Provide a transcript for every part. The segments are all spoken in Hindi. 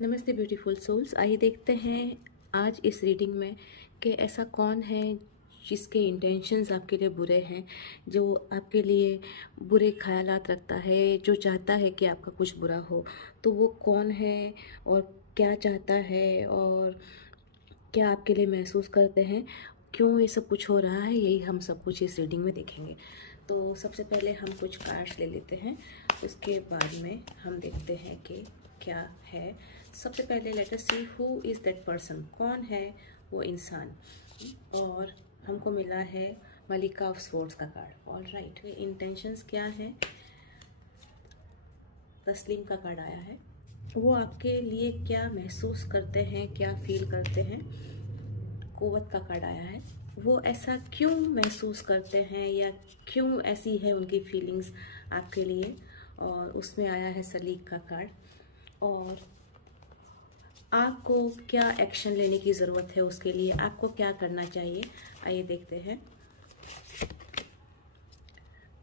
नमस्ते ब्यूटीफुल सोल्स। आइए देखते हैं आज इस रीडिंग में कि ऐसा कौन है जिसके इंटेंशंस आपके लिए बुरे हैं, जो आपके लिए बुरे ख्यालात रखता है, जो चाहता है कि आपका कुछ बुरा हो। तो वो कौन है और क्या चाहता है और क्या आपके लिए महसूस करते हैं, क्यों ये सब कुछ हो रहा है, यही हम सब कुछ इस रीडिंग में देखेंगे। तो सबसे पहले हम कुछ कार्ड्स ले लेते हैं, उसके बाद में हम देखते हैं कि क्या है। सबसे पहले let us see who is that person, कौन है वो इंसान। और हमको मिला है मलिका ऑफ स्वॉर्ड्स का कार्ड। ऑल राइट, इंटेंशंस क्या है। तस्लीम का कार्ड आया है, वो आपके लिए क्या महसूस करते हैं, क्या फील करते हैं। कुव्वत का कार्ड आया है, वो ऐसा क्यों महसूस करते हैं या क्यों ऐसी है उनकी फीलिंग्स आपके लिए। और उसमें आया है सलीक का कार्ड, और आपको क्या एक्शन लेने की ज़रूरत है, उसके लिए आपको क्या करना चाहिए। आइए देखते हैं।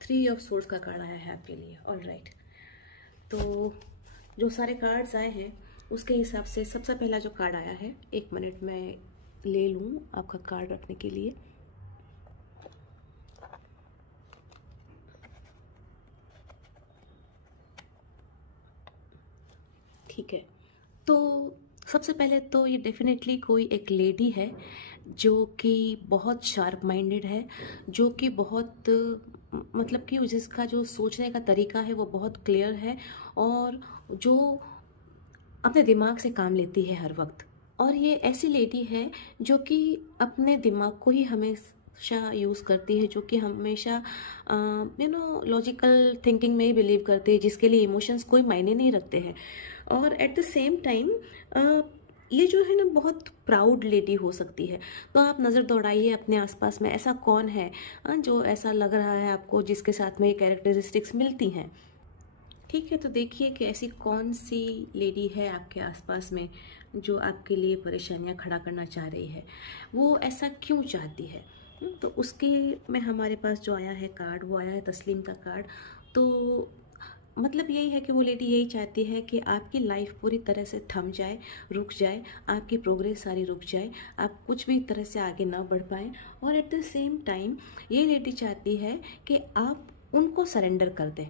3 ऑफ सोर्ड्स का कार्ड आया है आपके लिए। ऑल राइट, तो जो सारे कार्ड्स आए हैं उसके हिसाब से सबसे पहला जो कार्ड आया है, 1 मिनट में ले लूँ आपका कार्ड रखने के लिए। ठीक है, तो सबसे पहले तो ये डेफिनेटली कोई एक लेडी है जो कि बहुत शार्प माइंडेड है, जो कि बहुत मतलब कि जिसका जो सोचने का तरीका है वो बहुत क्लियर है, और जो अपने दिमाग से काम लेती है हर वक्त। और ये ऐसी लेडी है जो कि अपने दिमाग को ही हमेशा यूज़ करती है, जो कि हमेशा लॉजिकल थिंकिंग में ही बिलीव करती है, जिसके लिए इमोशंस कोई मायने नहीं रखते हैं। और एट द सेम टाइम ये जो है ना बहुत प्राउड लेडी हो सकती है। तो आप नज़र दौड़ाइए अपने आसपास में, ऐसा कौन है जो ऐसा लग रहा है आपको, जिसके साथ में ये कैरेक्टरिस्टिक्स मिलती हैं। ठीक है, तो देखिए कि ऐसी कौन सी लेडी है आपके आसपास में जो आपके लिए परेशानियां खड़ा करना चाह रही है, वो ऐसा क्यों चाहती है। तो उसके में हमारे पास जो आया है कार्ड, वो आया है तस्लीम का कार्ड। तो मतलब यही है कि वो लेडी यही चाहती है कि आपकी लाइफ पूरी तरह से थम जाए, रुक जाए, आपकी प्रोग्रेस सारी रुक जाए, आप कुछ भी तरह से आगे ना बढ़ पाएँ। और एट द सेम टाइम ये लेडी चाहती है कि आप उनको सरेंडर कर दें।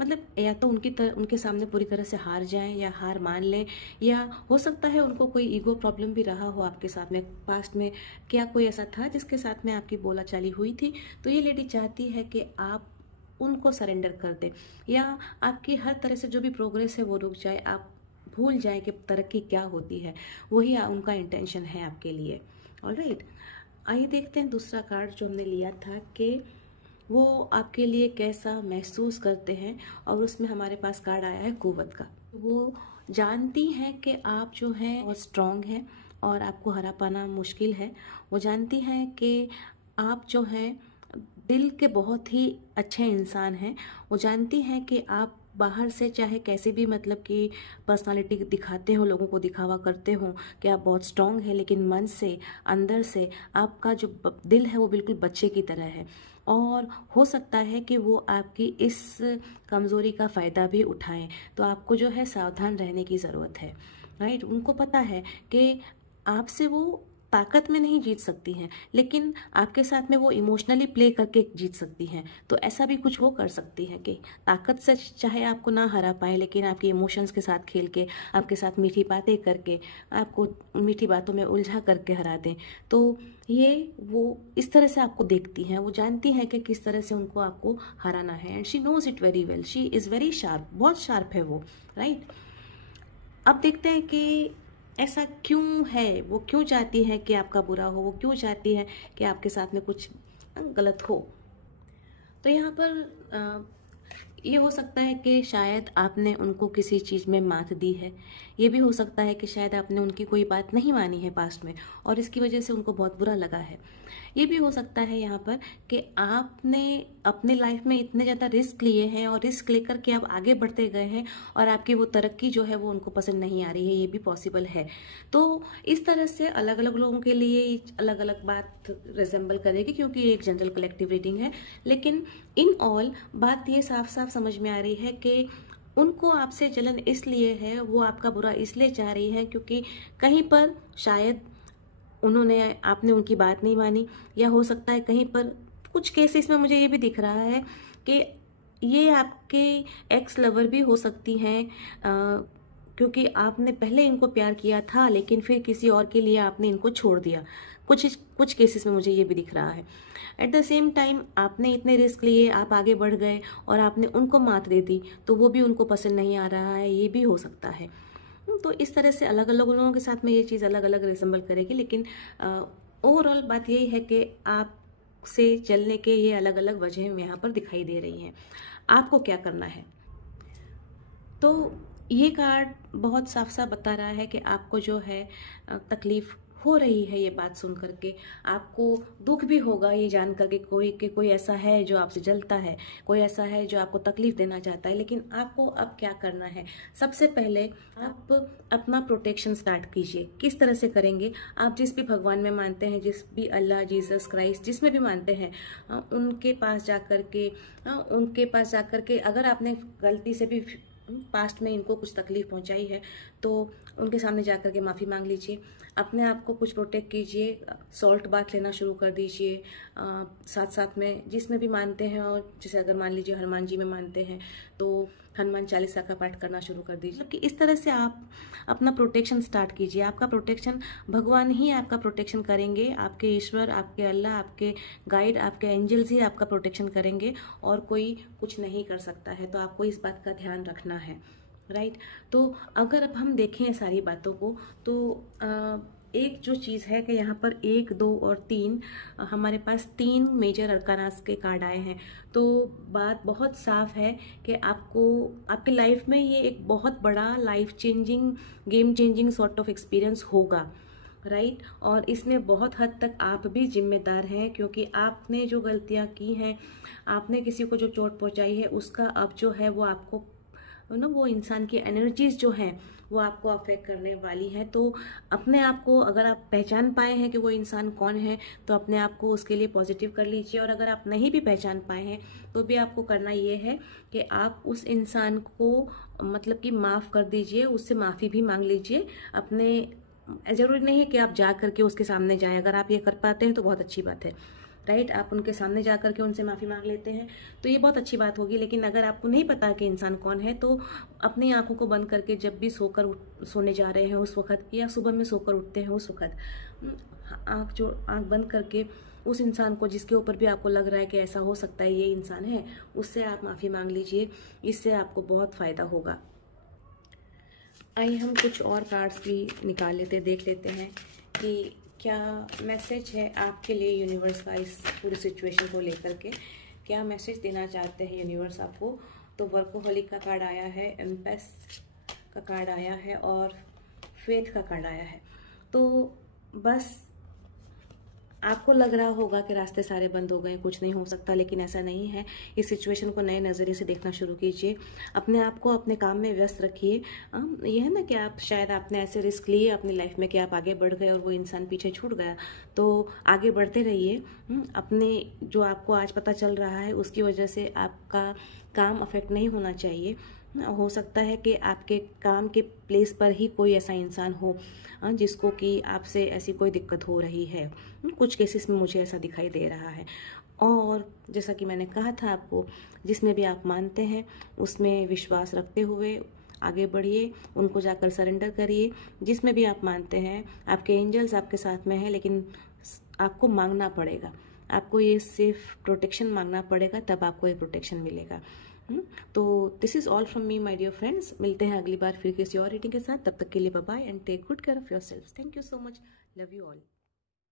मतलब या तो उनके सामने पूरी तरह से हार जाएं या हार मान लें, या हो सकता है उनको कोई ईगो प्रॉब्लम भी रहा हो आपके साथ में पास्ट में। क्या कोई ऐसा था जिसके साथ में आपकी बोलाचाली हुई थी। तो ये लेडी चाहती है कि आप उनको सरेंडर कर दें, या आपकी हर तरह से जो भी प्रोग्रेस है वो रुक जाए, आप भूल जाएं कि तरक्की क्या होती है। वही उनका इंटेंशन है आपके लिए। ऑलराइट, आइए देखते हैं दूसरा कार्ड जो हमने लिया था कि वो आपके लिए कैसा महसूस करते हैं। और उसमें हमारे पास कार्ड आया है कुव्वत का। वो जानती हैं कि आप जो हैं वो स्ट्रांग हैं और आपको हरा पाना मुश्किल है। वो जानती हैं कि आप जो हैं दिल के बहुत ही अच्छे इंसान हैं। वो जानती हैं कि आप बाहर से चाहे कैसे भी मतलब कि पर्सनालिटी दिखाते हो, लोगों को दिखावा करते हो कि आप बहुत स्ट्रांग हैं, लेकिन मन से अंदर से आपका जो दिल है वो बिल्कुल बच्चे की तरह है। और हो सकता है कि वो आपकी इस कमज़ोरी का फ़ायदा भी उठाएं। तो आपको जो है सावधान रहने की ज़रूरत है। राइट, उनको पता है कि आपसे वो ताकत में नहीं जीत सकती हैं, लेकिन आपके साथ में वो इमोशनली प्ले करके जीत सकती हैं। तो ऐसा भी कुछ वो कर सकती हैं कि ताकत से चाहे आपको ना हरा पाए, लेकिन आपके इमोशंस के साथ खेल के, आपके साथ मीठी बातें करके, आपको मीठी बातों में उलझा करके हरा दें। तो ये वो इस तरह से आपको देखती हैं। वो जानती हैं कि किस तरह से उनको आपको हराना है, and she knows it very well. She is very sharp, बहुत शार्प है वो। राइट, अब देखते हैं कि ऐसा क्यों है, वो क्यों चाहती है कि आपका बुरा हो, वो क्यों चाहती है कि आपके साथ में कुछ गलत हो। तो यहाँ पर ये हो सकता है कि शायद आपने उनको किसी चीज़ में मात दी है। ये भी हो सकता है कि शायद आपने उनकी कोई बात नहीं मानी है पास्ट में, और इसकी वजह से उनको बहुत बुरा लगा है। ये भी हो सकता है यहाँ पर कि आपने अपने लाइफ में इतने ज़्यादा रिस्क लिए हैं, और रिस्क लेकर के आप आगे बढ़ते गए हैं, और आपकी वो तरक्की जो है वो उनको पसंद नहीं आ रही है। ये भी पॉसिबल है। तो इस तरह से अलग अलग लोगों के लिए अलग अलग बात रिजेंबल करेगी, क्योंकि ये एक जनरल कलेक्टिव रीडिंग है। लेकिन इन ऑल बात ये साफ साफ समझ में आ रही है कि उनको आपसे जलन इसलिए है, वो आपका बुरा इसलिए चाह रही है क्योंकि कहीं पर शायद आपने उनकी बात नहीं मानी, या हो सकता है कहीं पर कुछ केसेस में मुझे ये भी दिख रहा है कि ये आपके एक्स लवर भी हो सकती हैं, क्योंकि आपने पहले इनको प्यार किया था लेकिन फिर किसी और के लिए आपने इनको छोड़ दिया। कुछ केसेस में मुझे ये भी दिख रहा है। एट द सेम टाइम आपने इतने रिस्क लिए, आप आगे बढ़ गए और आपने उनको मात दे दी, तो वो भी उनको पसंद नहीं आ रहा है, ये भी हो सकता है। तो इस तरह से अलग अलग लोगों के साथ में ये चीज़ अलग अलग रिजेंबल करेगी, लेकिन ओवरऑल बात यही है कि आपसे चलने के ये अलग अलग वजह यहाँ पर दिखाई दे रही हैं। आपको क्या करना है? तो ये कार्ड बहुत साफ साफ बता रहा है कि आपको जो है तकलीफ हो रही है, ये बात सुन करके आपको दुख भी होगा ये जान करके कोई ऐसा है जो आपसे जलता है, कोई ऐसा है जो आपको तकलीफ देना चाहता है। लेकिन आपको अब क्या करना है? सबसे पहले आप अपना प्रोटेक्शन स्टार्ट कीजिए। किस तरह से करेंगे? आप जिस भी भगवान में मानते हैं, जिस भी अल्लाह, जीसस क्राइस्ट, जिसमें भी मानते हैं, उनके पास जा करके अगर आपने गलती से भी पास्ट में इनको कुछ तकलीफ पहुंचाई है तो उनके सामने जाकर के माफ़ी मांग लीजिए। अपने आप को कुछ प्रोटेक्ट कीजिए, सॉल्ट बाथ लेना शुरू कर दीजिए। साथ साथ में जिसमें भी मानते हैं, और जैसे अगर मान लीजिए हनुमान जी में मानते हैं तो हनुमान चालीसा का पाठ करना शुरू कर दीजिए। कि इस तरह से आप अपना प्रोटेक्शन स्टार्ट कीजिए। आपका प्रोटेक्शन भगवान ही आपका प्रोटेक्शन करेंगे, आपके ईश्वर, आपके अल्लाह, आपके गाइड, आपके एंजल्स ही आपका प्रोटेक्शन करेंगे, और कोई कुछ नहीं कर सकता है। तो आपको इस बात का ध्यान रखना है, राइट। तो अगर अब हम देखें सारी बातों को, तो एक जो चीज़ है कि यहाँ पर 1, 2 और 3 हमारे पास 3 मेजर अरकानास के कार्ड आए हैं। तो बात बहुत साफ है कि आपको आपकी लाइफ में ये एक बहुत बड़ा life changing, game changing sort of experience होगा, राइट। और इसमें बहुत हद तक आप भी जिम्मेदार हैं, क्योंकि आपने जो गलतियाँ की हैं, आपने किसी को जो चोट पहुँचाई है, उसका अब जो है वो आपको वो इंसान की एनर्जीज जो हैं वो आपको अफेक्ट करने वाली है। तो अपने आप को, अगर आप पहचान पाए हैं कि वो इंसान कौन है, तो अपने आप को उसके लिए पॉजिटिव कर लीजिए। और अगर आप नहीं भी पहचान पाए हैं तो भी आपको करना ये है कि आप उस इंसान को मतलब कि माफ़ कर दीजिए, उससे माफ़ी भी मांग लीजिए। ज़रूरी नहीं है कि आप जा करके उसके सामने जाएं। अगर आप ये कर पाते हैं तो बहुत अच्छी बात है, राइट। आप उनके सामने जा करके उनसे माफ़ी मांग लेते हैं तो ये बहुत अच्छी बात होगी। लेकिन अगर आपको नहीं पता कि इंसान कौन है, तो अपनी आंखों को बंद करके जब भी सोने जा रहे हैं उस वक्त, या सुबह में सोकर उठते हैं उस वक्त, आंख बंद करके उस इंसान को, जिसके ऊपर भी आपको लग रहा है कि ऐसा हो सकता है ये इंसान है, उससे आप माफ़ी मांग लीजिए। इससे आपको बहुत फ़ायदा होगा। आइए हम कुछ और कार्ड्स भी निकाल लेते, देख लेते हैं कि क्या मैसेज है आपके लिए यूनिवर्स का इस पूरी सिचुएशन को लेकर के। क्या मैसेज देना चाहते हैं यूनिवर्स आपको? तो वर्कोहॉलिक का कार्ड आया है, एम्प्रेस का कार्ड आया है, और फेथ का कार्ड आया है। तो बस आपको लग रहा होगा कि रास्ते सारे बंद हो गए, कुछ नहीं हो सकता, लेकिन ऐसा नहीं है। इस सिचुएशन को नए नज़रिए से देखना शुरू कीजिए। अपने आप को अपने काम में व्यस्त रखिए। ये है ना कि आप शायद आपने ऐसे रिस्क लिए अपनी लाइफ में कि आप आगे बढ़ गए और वो इंसान पीछे छूट गया, तो आगे बढ़ते रहिए। अपने जो आपको आज पता चल रहा है उसकी वजह से आपका काम अफेक्ट नहीं होना चाहिए। हो सकता है कि आपके काम के प्लेस पर ही कोई ऐसा इंसान हो जिसको कि आपसे ऐसी कोई दिक्कत हो रही है। कुछ केसेस में मुझे ऐसा दिखाई दे रहा है। और जैसा कि मैंने कहा था आपको, जिसमें भी आप मानते हैं उसमें विश्वास रखते हुए आगे बढ़िए, उनको जाकर सरेंडर करिए। जिसमें भी आप मानते हैं, आपके एंजल्स आपके साथ में हैं, लेकिन आपको मांगना पड़ेगा। आपको ये सिर्फ प्रोटेक्शन मांगना पड़ेगा, तब आपको ये प्रोटेक्शन मिलेगा। तो this is all from me my dear friends. मिलते हैं अगली बार फिर किसी और रीडिंग के साथ। तब तक के लिए bye bye and take good care of yourself. Thank you so much. Love you all.